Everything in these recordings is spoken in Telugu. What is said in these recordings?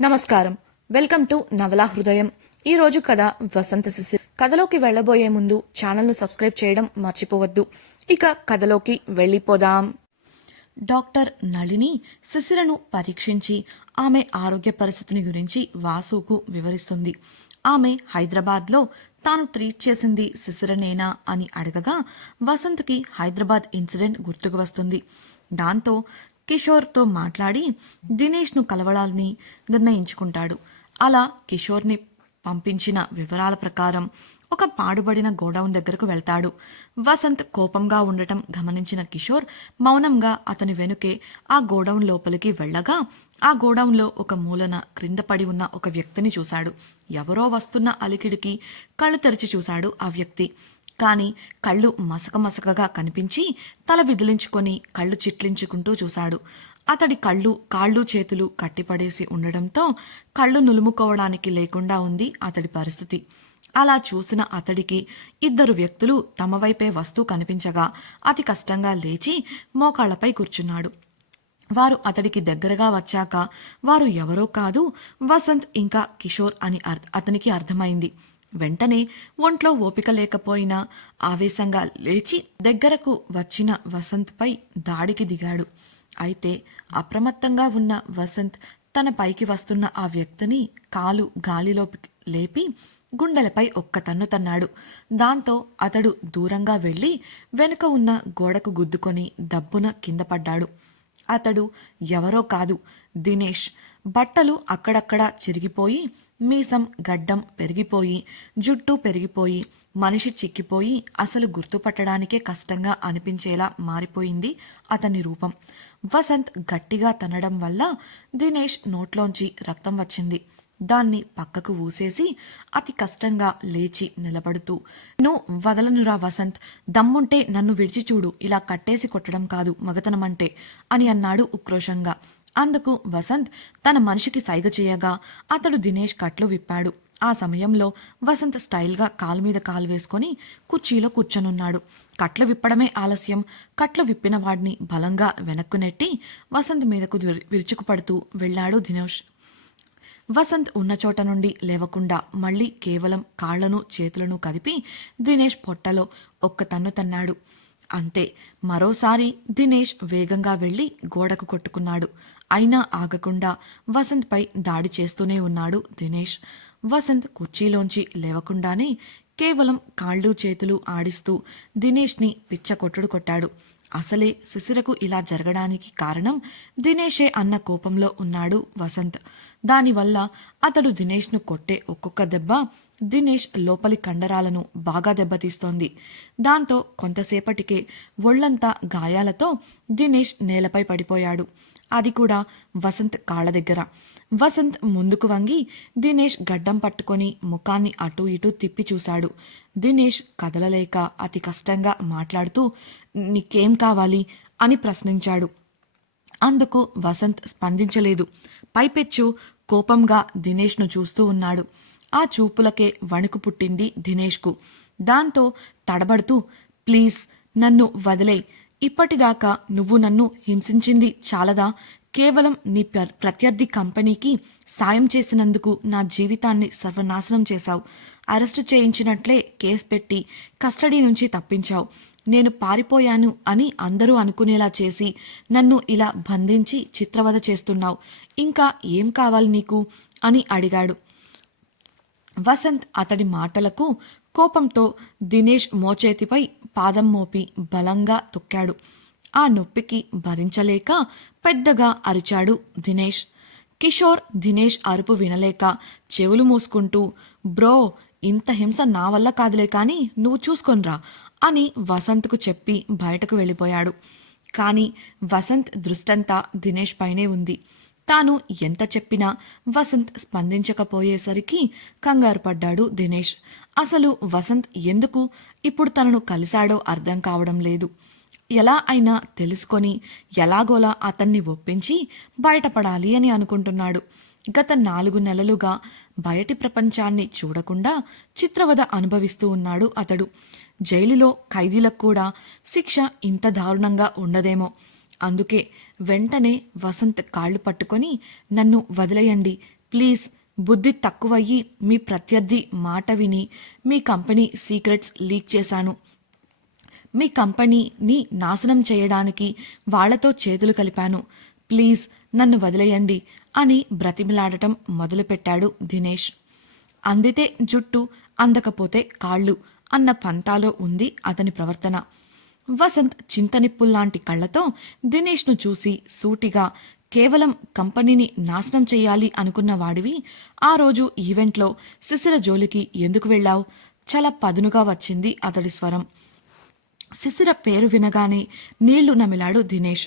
నమస్కారం. వెల్కమ్ టు నవలా హృదయం. ఈ రోజు కథ వసంత శిశిర్ కథలోకి వెళ్ళబోయే ముందు ఛానల్ను సబ్స్క్రైబ్ చేయడం మర్చిపోవద్దు. ఇక కథలోకి వెళ్ళిపోదాం. డాక్టర్ నళిని శిశిరను పరీక్షించి ఆమె ఆరోగ్య పరిస్థితిని గురించి వాసుకు వివరిస్తుంది. ఆమె హైదరాబాద్లో తాను ట్రీట్ చేసింది శిశిరనేనా అని అడగగా వసంత్కి హైదరాబాద్ ఇన్సిడెంట్ గుర్తుకు వస్తుంది. దాంతో కిషోర్తో మాట్లాడి దినేష్ను కలవడాలని నిర్ణయించుకుంటాడు. అలా కిషోర్ని పంపించిన వివరాల ప్రకారం ఒక పాడుబడిన గోడౌన్ దగ్గరకు వెళ్తాడు. వసంత్ కోపంగా ఉండటం గమనించిన కిషోర్ మౌనంగా అతని వెనుకే ఆ గోడౌన్ లోపలికి వెళ్ళగా ఆ గోడౌన్లో ఒక మూలన క్రింద పడి ఉన్న ఒక వ్యక్తిని చూశాడు. ఎవరో వస్తున్న అలికిడికి కళ్ళు తెరిచి చూశాడు ఆ వ్యక్తి. కాని కళ్ళు మసక మసకగా కనిపించి తల విదిలించుకొని కళ్ళు చిట్లించుకుంటూ చూశాడు. అతడి కళ్ళు కాళ్ళు చేతులు కట్టిపడేసి ఉండడంతో కళ్ళు నులుముకోవడానికి లేకుండా ఉంది అతడి పరిస్థితి. అలా చూసిన అతడికి ఇద్దరు వ్యక్తులు తమ వైపే వస్తూ కనిపించగా అతి కష్టంగా లేచి మోకాళ్ళపై కూర్చున్నాడు. వారు అతడికి దగ్గరగా వచ్చాక వారు ఎవరో కాదు వసంత్ ఇంకా కిషోర్ అని అతనికి అర్థమైంది. వెంటనే ఒంట్లో ఓపిక లేకపోయినా ఆవేశంగా లేచి దగ్గరకు వచ్చిన వసంత్పై దాడికి దిగాడు. అయితే అప్రమత్తంగా ఉన్న వసంత్ తన పైకి వస్తున్న ఆ వ్యక్తిని కాలు గాలిలో లేపి గుండెలపై ఒక్క తన్ను తన్నాడు. దాంతో అతడు దూరంగా వెళ్ళి వెనుక ఉన్న గోడకు గుద్దుకొని దబ్బున కింద పడ్డాడు. అతడు ఎవరో కాదు దినేష్. బట్టలు అక్కడక్కడా చిరిగిపోయి మీసం గడ్డం పెరిగిపోయి జుట్టు పెరిగిపోయి మనిషి చిక్కిపోయి అసలు గుర్తుపట్టడానికే కష్టంగా అనిపించేలా మారిపోయింది అతని రూపం. వసంత్ గట్టిగా తనడం వల్ల దినేష్ నోట్లోంచి రక్తం వచ్చింది. దాన్ని పక్కకు ఊసేసి అతి కష్టంగా లేచి నిలబడుతూ నువ్వు వదలనురా వసంత్. దమ్ముంటే నన్ను విడిచి చూడు ఇలా కట్టేసి కొట్టడం కాదు మగతనమంటే అని అన్నాడు ఉక్రోషంగా. అందుకు వసంత్ తన మనిషికి సైగ చేయగా అతడు దినేష్ కట్లు విప్పాడు. ఆ సమయంలో వసంత్ స్టైల్గా కాలు మీద కాలు వేసుకొని కుర్చీలో కూర్చొనున్నాడు. కట్లు విప్పడమే ఆలస్యం. కట్లు విప్పిన వాడిని బలంగా వెనక్కు నెట్టి వసంత్ మీదకు విరుచుకుపడుతూ వెళ్ళాడు దినేష్. వసంత్ ఉన్న చోట నుండి లేవకుండా మళ్ళీ కేవలం కాళ్ళను చేతులను కదిపి దినేష్ పొట్టలో ఒక్క తన్ను తన్నాడు. అంతే మరోసారి దినేష్ వేగంగా వెళ్ళి గోడకు కొట్టుకున్నాడు. అయినా ఆగకుండా వసంత్పై దాడి చేస్తూనే ఉన్నాడు దినేష్. వసంత్ కుర్చీలోంచి లేవకుండానే కేవలం కాళ్ళు చేతులు ఆడిస్తూ దినేష్ని పిచ్చ కొట్టుడు కొట్టాడు. అసలే శిశిరకు ఇలా జరగడానికి కారణం దినేషే అన్న కోపంలో ఉన్నాడు వసంత్. దానివల్ల అతడు దినేష్ను కొట్టే ఒక్కొక్క దెబ్బ దినేష్ లోపలి కండరాలను బాగా దెబ్బతీస్తోంది. దాంతో కొంతసేపటికే ఒళ్ళంతా గాయాలతో దినేష్ నేలపై పడిపోయాడు. అది కూడా వసంత్ కాళ్ళ దగ్గర. వసంత్ ముందుకు వంగి దినేష్ గడ్డం పట్టుకొని ముఖాన్ని అటూ ఇటూ తిప్పి చూశాడు. దినేష్ కదలలేక అతి కష్టంగా మాట్లాడుతూ నీకేం కావాలి? అని ప్రశ్నించాడు. అందుకు వసంత్ స్పందించలేదు. పైపెచ్చు కోపంగా దినేష్ను చూస్తూ ఉన్నాడు. ఆ చూపులకే వణుకు పుట్టింది దినేష్కు. దాంతో తడబడుతూ ప్లీజ్ నన్ను వదిలే ఇప్పటిదాకా నువ్వు నన్ను హింసించింది చాలదా? కేవలం నీ ప్ర- ప్రత్యర్థి కంపెనీకి సాయం చేసినందుకు నా జీవితాన్ని సర్వనాశనం చేశావు. అరెస్టు చేయించినట్లే కేసు పెట్టి కస్టడీ నుంచి తప్పించావు. నేను పారిపోయాను అని అందరూ అనుకునేలా చేసి నన్ను ఇలా బంధించి చిత్రవద చేస్తున్నావు. ఇంకా ఏం కావాలి నీకు? అని అడిగాడు. వసంత్ అతడి మాటలకు కోపంతో దినేష్ మోచేతిపై పాదం మోపి బలంగా తొక్కాడు. ఆ నొప్పికి భరించలేక పెద్దగా అరిచాడు దినేష్. కిషోర్ దినేష్ అరుపు వినలేక చెవులు మూసుకుంటూ బ్రో ఇంత హింస నా వల్ల కాదులే కానీ నువ్వు చూసుకొనిరా అని వసంత్కు చెప్పి బయటకు వెళ్ళిపోయాడు. కానీ వసంత్ దృష్టంతా దినేష్ పైనే ఉంది. తాను ఎంత చెప్పినా వసంత్ స్పందించకపోయేసరికి కంగారు పడ్డాడు దినేష్. అసలు వసంత్ ఎందుకు ఇప్పుడు తనను కలిశాడో అర్థం కావడం లేదు. ఎలా అయినా తెలుసుకొని ఎలాగోలా అతన్ని ఒప్పించి బయటపడాలి అని అనుకుంటున్నాడు. గత నాలుగు నెలలుగా బయటి ప్రపంచాన్ని చూడకుండా చిత్రవద అనుభవిస్తూ ఉన్నాడు అతడు. జైలులో ఖైదీలకు కూడా శిక్ష ఇంత దారుణంగా ఉండదేమో. అందుకే వెంటనే వసంత్ కాళ్ళు పట్టుకొని నన్ను వదిలేయండి ప్లీజ్. బుద్ధి తక్కువయ్యి మీ ప్రత్యర్థి మాట విని మీ కంపెనీ సీక్రెట్స్ లీక్ చేశాను. మీ కంపెనీని నాశనం చేయడానికి వాళ్ళతో చేతులు కలిపాను. ప్లీజ్ నన్ను వదిలేయండి అని బ్రతిమిలాడటం మొదలుపెట్టాడు దినేష్. అందితే జుట్టు అందకపోతే కాళ్ళు అన్న పంతాలో ఉంది అతని ప్రవర్తన. వసంత్ చింతనిప్పుల్లాంటి కళ్ళతో దినేష్ను చూసి సూటిగా కేవలం కంపెనీని నాశనం చేయాలి అనుకున్న వాడివి ఆ రోజు ఈవెంట్లో శిశిర జోలికి ఎందుకు వెళ్ళావు? చాలా పదునుగా వచ్చింది అతడి స్వరం. శిశిర పేరు వినగానే నీళ్ళు నమిలాడు దినేష్.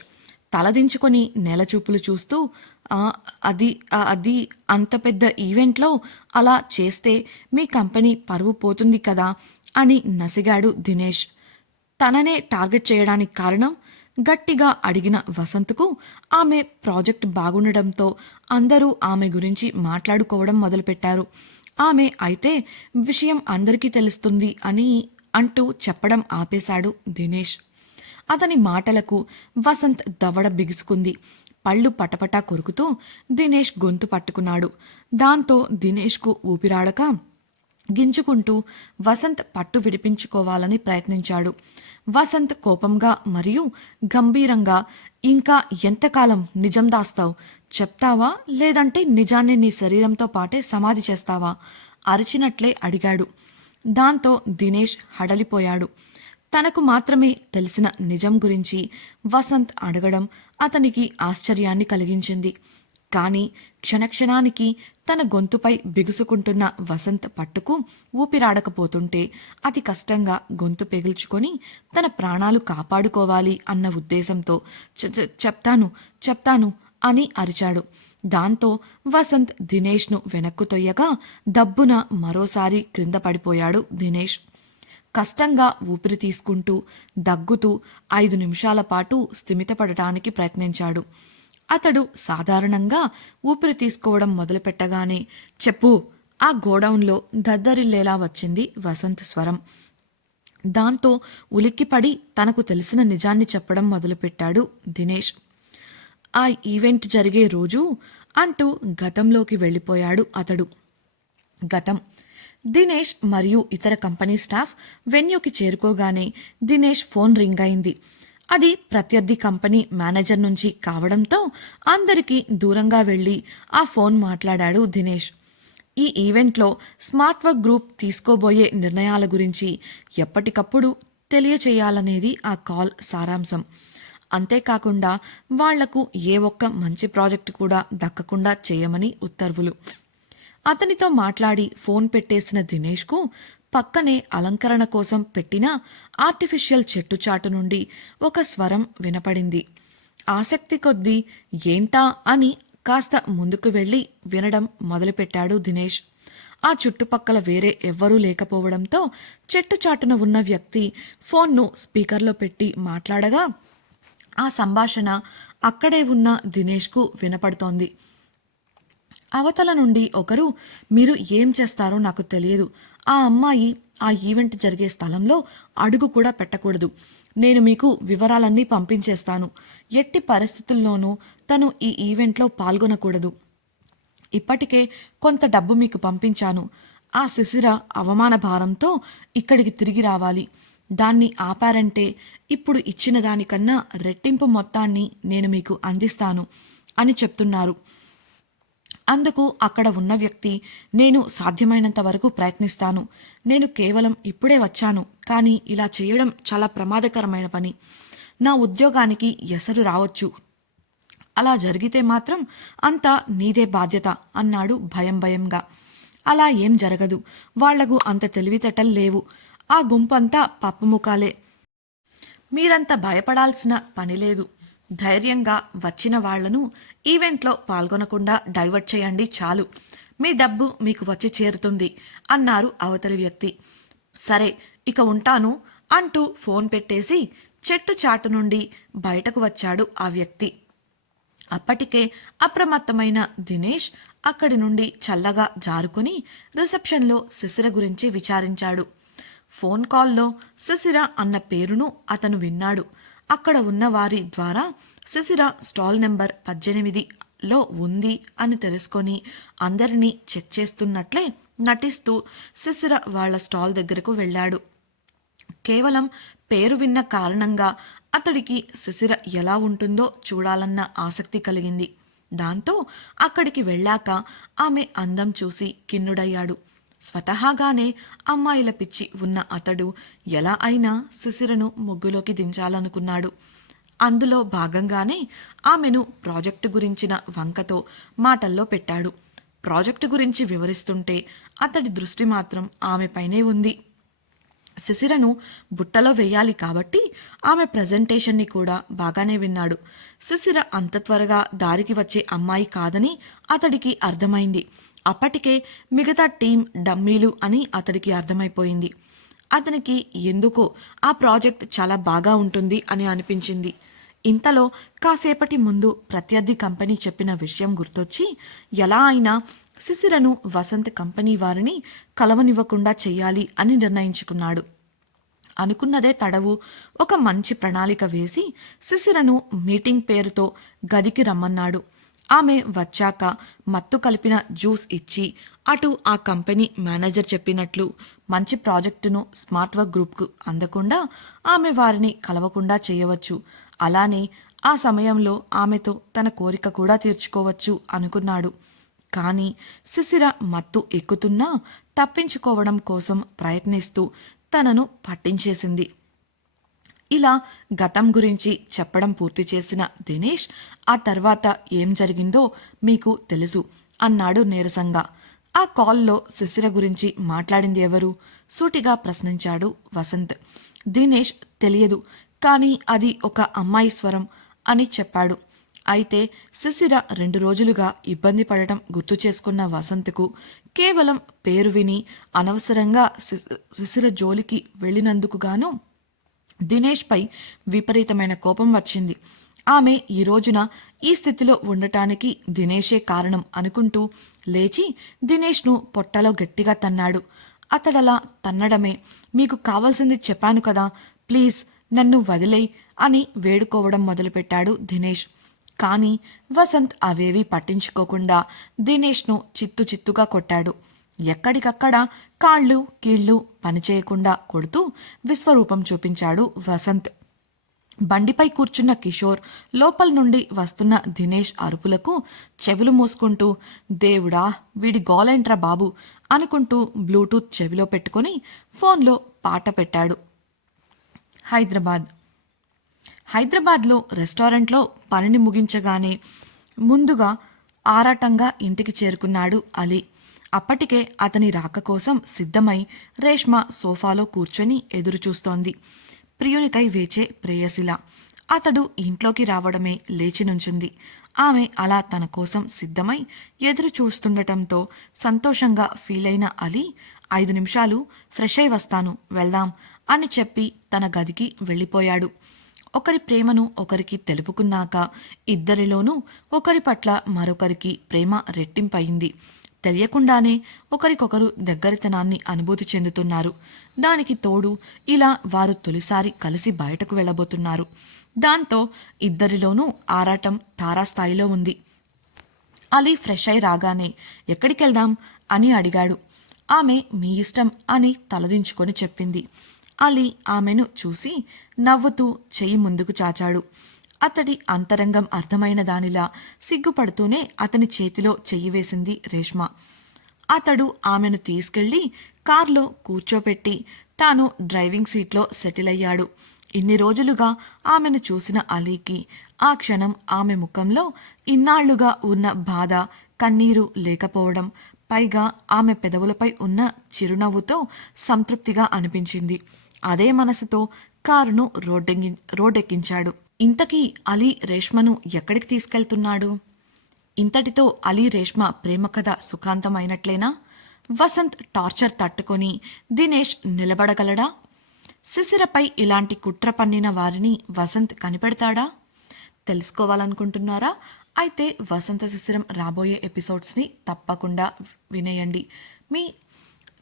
తలదించుకొని నెలచూపులు చూస్తూ అది అది అంత పెద్ద ఈవెంట్లో అలా చేస్తే మీ కంపెనీ పరువు పోతుంది కదా అని నసిగాడు దినేష్. తననే టార్గెట్ చేయడానికి కారణం గట్టిగా అడిగిన వసంత్కు ఆమె ప్రాజెక్ట్ బాగుండడంతో అందరూ ఆమె గురించి మాట్లాడుకోవడం మొదలుపెట్టారు. ఆమె అయితే విషయం అందరికీ తెలుస్తుంది అని అంటూ చెప్పడం ఆపేశాడు దినేష్. అతని మాటలకు వసంత్ దవడ బిగుసుకుంది. పళ్ళు పటపటా కొరుకుతూ దినేష్ గొంతు పట్టుకున్నాడు. దాంతో దినేష్కు ఊపిరాడక గింజుకుంటూ వసంత్ పట్టు విడిపించుకోవాలని ప్రయత్నించాడు. వసంత్ కోపంగా మరియు గంభీరంగా ఇంకా ఎంతకాలం నిజం దాస్తావు? చెప్తావా? లేదంటే నిజాన్ని నీ శరీరంతో పాటే సమాధి చేస్తావా? అరిచినట్లే అడిగాడు. దాంతో దినేష్ హడలిపోయాడు. తనకు మాత్రమే తెలిసిన నిజం గురించి వసంత్ అడగడం అతనికి ఆశ్చర్యాన్ని కలిగించింది. కానీ క్షణక్షణానికి తన గొంతుపై బిగుసుకుంటున్న వసంత్ పట్టుకు ఊపిరాడకపోతుంటే అతి కష్టంగా గొంతు పెగిల్చుకొని తన ప్రాణాలు కాపాడుకోవాలి అన్న ఉద్దేశంతో చెప్తాను చెప్తాను అని అరిచాడు. దాంతో వసంత్ దినేష్ను వెనక్కు తొయ్యగా దబ్బున మరోసారి క్రింద పడిపోయాడు దినేష్. కష్టంగా ఊపిరి తీసుకుంటూ దగ్గుతూ ఐదు నిమిషాల పాటు స్థిమితపడటానికి ప్రయత్నించాడు. అతడు సాధారణంగా ఊపిరి తీసుకోవడం మొదలుపెట్టగానే చెప్పు ఆ గోడౌన్లో దద్దరిల్లేలా వచ్చింది వసంత్ స్వరం. దాంతో ఉలిక్కిపడి తనకు తెలిసిన నిజాన్ని చెప్పడం మొదలుపెట్టాడు దినేష్. ఆ ఈవెంట్ జరిగే రోజు అంటూ గతంలోకి వెళ్ళిపోయాడు అతడు. గతం. దినేష్ మరియు ఇతర కంపెనీ స్టాఫ్ వెన్యూకి చేరుకోగానే దినేష్ ఫోన్ రింగ్ అయింది. అది ప్రత్యర్థి కంపెనీ మేనేజర్ నుంచి కావడంతో అందరికీ దూరంగా వెళ్ళి ఆ ఫోన్ మాట్లాడాడు దినేష్. ఈ ఈవెంట్లో స్మార్ట్ వర్క్ గ్రూప్ తీసుకోబోయే నిర్ణయాల గురించి ఎప్పటికప్పుడు తెలియచేయాలనేది ఆ కాల్ సారాంశం. అంతేకాకుండా వాళ్ళకు ఏ ఒక్క మంచి ప్రాజెక్టు కూడా దక్కకుండా చేయమని ఉత్తర్వులు. అతనితో మాట్లాడి ఫోన్ పెట్టేసిన దినేష్కు పక్కనే అలంకరణ కోసం పెట్టిన ఆర్టిఫిషియల్ చెట్టుచాటు నుండి ఒక స్వరం వినపడింది. ఆసక్తి కొద్దీ ఏంటా అని కాస్త ముందుకు వెళ్ళి వినడం మొదలుపెట్టాడు దినేష్. ఆ చుట్టుపక్కల వేరే ఎవ్వరూ లేకపోవడంతో చెట్టుచాటున ఉన్న వ్యక్తి ఫోన్ను స్పీకర్లో పెట్టి మాట్లాడగా ఆ సంభాషణ అక్కడే ఉన్న దినేష్కు వినపడుతోంది. అవతల నుండి ఒకరు మీరు ఏం చేస్తారో నాకు తెలియదు. ఆ అమ్మాయి ఆ ఈవెంట్ జరిగే స్థలంలో అడుగు కూడా పెట్టకూడదు. నేను మీకు వివరాలన్నీ పంపించేస్తాను. ఎట్టి పరిస్థితుల్లోనూ తను ఈ ఈవెంట్లో పాల్గొనకూడదు. ఇప్పటికే కొంత డబ్బు మీకు పంపించాను. ఆ శిశిర అవమాన భారంతో ఇక్కడికి తిరిగి రావాలి. దాన్ని ఆపారంటే ఇప్పుడు ఇచ్చిన దానికన్నా రెట్టింపు మొత్తాన్ని నేను మీకు అందిస్తాను అని చెప్తున్నారు. అందుకు అక్కడ ఉన్న వ్యక్తి నేను సాధ్యమైనంత వరకు ప్రయత్నిస్తాను. నేను కేవలం ఇప్పుడే వచ్చాను కానీ ఇలా చేయడం చాలా ప్రమాదకరమైన పని. నా ఉద్యోగానికి ఎసరు రావచ్చు. అలా జరిగితే మాత్రం అంతా నీదే బాధ్యత అన్నాడు భయం భయంగా. అలా ఏం జరగదు. వాళ్ళకు అంత తెలివితేటలు లేవు. ఆ గుంపంతా పప్పుముఖాలే. మీరంత భయపడాల్సిన పని లేదు. ధైర్యంగా వచ్చిన వాళ్ళను ఈవెంట్లో పాల్గొనకుండా డైవర్ట్ చేయండి చాలు. మీ డబ్బు మీకు వచ్చి చేరుతుంది అన్నారు అవతలి వ్యక్తి. సరే ఇక ఉంటాను అంటూ ఫోన్ పెట్టేసి చెట్టు చాటు నుండి బయటకు వచ్చాడు ఆ వ్యక్తి. అప్పటికే అప్రమత్తమైన దినేష్ అక్కడి నుండి చల్లగా జారుకుని రిసెప్షన్లో శిశిర గురించి విచారించాడు. ఫోన్ కాల్లో శిశిర అన్న పేరును అతను విన్నాడు. అక్కడ ఉన్న వారి ద్వారా శిశిర స్టాల్ నెంబర్ పద్దెనిమిదిలో ఉంది అని తెలుసుకొని అందరినీ చెక్ చేస్తున్నట్లే నటిస్తూ శిశిర వాళ్ళ స్టాల్ దగ్గరకు వెళ్ళాడు. కేవలం పేరు విన్న కారణంగా అతడికి శిశిర ఎలా ఉంటుందో చూడాలన్న ఆసక్తి కలిగింది. దాంతో అక్కడికి వెళ్ళాక ఆమె అందం చూసి కిన్నుడయ్యాడు స్వతహాగానే అమ్మాయిల పిచ్చి ఉన్న అతడు ఎలా అయినా శిశిరను ముగ్గులోకి దించాలనుకున్నాడు. అందులో భాగంగానే ఆమెను ప్రాజెక్టు గురించిన వంకతో మాటల్లో పెట్టాడు. ప్రాజెక్టు గురించి వివరిస్తుంటే అతడి దృష్టి మాత్రం ఆమెపైనే ఉంది. శిశిరను బుట్టలో వేయాలి కాబట్టి ఆమె ప్రజెంటేషన్ని కూడా బాగానే విన్నాడు. శిశిర అంత త్వరగా దారికి వచ్చే అమ్మాయి కాదని అతడికి అర్థమైంది. అప్పటికే మిగతా టీం డమ్మీలు అని అతడికి అర్థమైపోయింది. అతనికి ఎందుకో ఆ ప్రాజెక్ట్ చాలా బాగా ఉంటుంది అని అనిపించింది. ఇంతలో కాసేపటి ముందు ప్రత్యర్థి కంపెనీ చెప్పిన విషయం గుర్తొచ్చి ఎలా అయినా శిశిరను వసంత్ కంపెనీ వారిని కలవనివ్వకుండా చేయాలి అని నిర్ణయించుకున్నాడు. అనుకున్నదే తడవు ఒక మంచి ప్రణాళిక వేసి శిశిరను మీటింగ్ పేరుతో గదికి రమ్మన్నాడు. ఆమె వచ్చాక మత్తు కలిపిన జ్యూస్ ఇచ్చి అటు ఆ కంపెనీ మేనేజర్ చెప్పినట్లు మంచి ప్రాజెక్టును స్మార్ట్ వర్క్ గ్రూప్కు అందకుండా ఆమె వారిని కలవకుండా చేయవచ్చు. అలానే ఆ సమయంలో ఆమెతో తన కోరిక కూడా తీర్చుకోవచ్చు అనుకున్నాడు. కానీ శిశిర మత్తు ఎక్కుతున్నా తప్పించుకోవడం కోసం ప్రయత్నిస్తూ తనను పట్టించేసింది. ఇలా గతం గురించి చెప్పడం పూర్తి చేసిన దినేష్ ఆ తర్వాత ఏం జరిగిందో మీకు తెలుసు అన్నాడు నీరసంగా. ఆ కాల్లో శిశిర గురించి మాట్లాడింది ఎవరు? సూటిగా ప్రశ్నించాడు వసంత్. దినేష్ తెలియదు కానీ అది ఒక అమ్మాయి స్వరం అని చెప్పాడు. అయితే శిశిర రెండు రోజులుగా ఇబ్బంది పడటం గుర్తు చేసుకున్న వసంత్కు కేవలం పేరు విని అనవసరంగా శిశిర జోలికి వెళ్ళినందుకు గాను దినేష్పై విపరీతమైన కోపం వచ్చింది. ఆమె ఈ రోజున ఈ స్థితిలో ఉండటానికి దినేషే కారణం అనుకుంటూ లేచి దినేష్ను పొట్టలో గట్టిగా తన్నాడు. అతడలా తన్నడమే మీకు కావాల్సింది చెప్పాను కదా ప్లీజ్ నన్ను వదిలేయ్ అని వేడుకోవడం మొదలుపెట్టాడు దినేష్. కానీ వసంత్ అవేవీ పట్టించుకోకుండా దినేష్ను చిత్తు చిత్తుగా కొట్టాడు. ఎక్కడికక్కడ కాళ్ళు కీళ్ళు పనిచేయకుండా కొడుతూ విశ్వరూపం చూపించాడు వసంత్. బండిపై కూర్చున్న కిషోర్ లోపల నుండి వస్తున్న దినేష్ అరుపులకు చెవులు మూసుకుంటూ దేవుడా వీడి గోలైంట్రా బాబు అనుకుంటూ బ్లూటూత్ చెవిలో పెట్టుకుని ఫోన్లో పాట పెట్టాడు. హైదరాబాద్. హైదరాబాద్లో రెస్టారెంట్లో పనిని ముగించగానే ముందుగా ఆరాటంగా ఇంటికి చేరుకున్నాడు అలీ. అప్పటికే అతని రాక కోసం సిద్ధమై రేష్మ సోఫాలో కూర్చొని ఎదురు చూస్తోంది. ప్రియునికై వేచే ప్రేయసిల. అతడు ఇంట్లోకి రావడమే లేచి నుంచుంది. ఆమె అలా తన కోసం సిద్ధమై ఎదురు చూస్తుండటంతో సంతోషంగా ఫీల్ అయిన అలీ ఐదు నిమిషాలు ఫ్రెష్ అయి వస్తాను వెళ్దాం అని చెప్పి తన గదికి వెళ్ళిపోయాడు. ఒకరి ప్రేమను ఒకరికి తెలుపుకున్నాక ఇద్దరిలోనూ ఒకరి పట్ల మరొకరికి ప్రేమ రెట్టింపయింది. తెలియకుండానే ఒకరికొకరు దగ్గరితనాన్ని అనుభూతి చెందుతున్నారు. దానికి తోడు ఇలా వారు తొలిసారి కలిసి బయటకు వెళ్ళబోతున్నారు. దాంతో ఇద్దరిలోనూ ఆరాటం తారాస్థాయిలో ఉంది. అలీ ఫ్రెష్ అయి రాగానే ఎక్కడికెళ్దాం? అని అడిగాడు. ఆమె మీ ఇష్టం అని తలదించుకొని చెప్పింది. అలీ ఆమెను చూసి నవ్వుతూ చెయ్యి ముందుకు చాచాడు. అతడి అంతరంగం అర్థమైన దానిలా సిగ్గుపడుతూనే అతని చేతిలో చెయ్యి వేసింది రేష్మ. అతడు ఆమెను తీసుకెళ్ళి కార్లో కూర్చోపెట్టి తాను డ్రైవింగ్ సీట్లో సెటిల్ అయ్యాడు. ఇన్ని రోజులుగా ఆమెను చూసిన అలీకి ఆ క్షణం ఆమె ముఖంలో ఇన్నాళ్ళుగా ఉన్న బాధ కన్నీరు లేకపోవడం పైగా ఆమె పెదవులపై ఉన్న చిరునవ్వుతో సంతృప్తిగా అనిపించింది. అదే మనసుతో కారును రోడ్డెంగి రోడ్డెక్కించాడు. ఇంతకీ అలీ రేష్మను ఎక్కడికి తీసుకెళ్తున్నాడు? ఇంతటితో అలీ రేష్మ ప్రేమ కథ సుఖాంతమైనట్లేనా? వసంత్ టార్చర్ తట్టుకొని దినేష్ నిలబడగలడా? శిశిరపై ఇలాంటి కుట్ర పన్నిన వారిని వసంత్ కనిపెడతాడా? తెలుసుకోవాలనుకుంటున్నారా? అయితే వసంత శిశిరం రాబోయే ఎపిసోడ్స్ని తప్పకుండా వినేయండి. మీ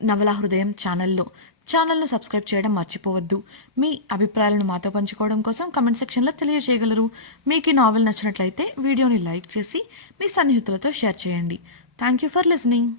నవల హృదయం ఛానల్లో. ఛానల్ను సబ్స్క్రైబ్ చేయడం మర్చిపోవద్దు. మీ అభిప్రాయాలను మాతో పంచుకోవడం కోసం కమెంట్ సెక్షన్లో తెలియజేయగలరు. మీకు ఈ నావెల్ నచ్చినట్లయితే వీడియోని లైక్ చేసి మీ సన్నిహితులతో షేర్ చేయండి. Thank you for listening.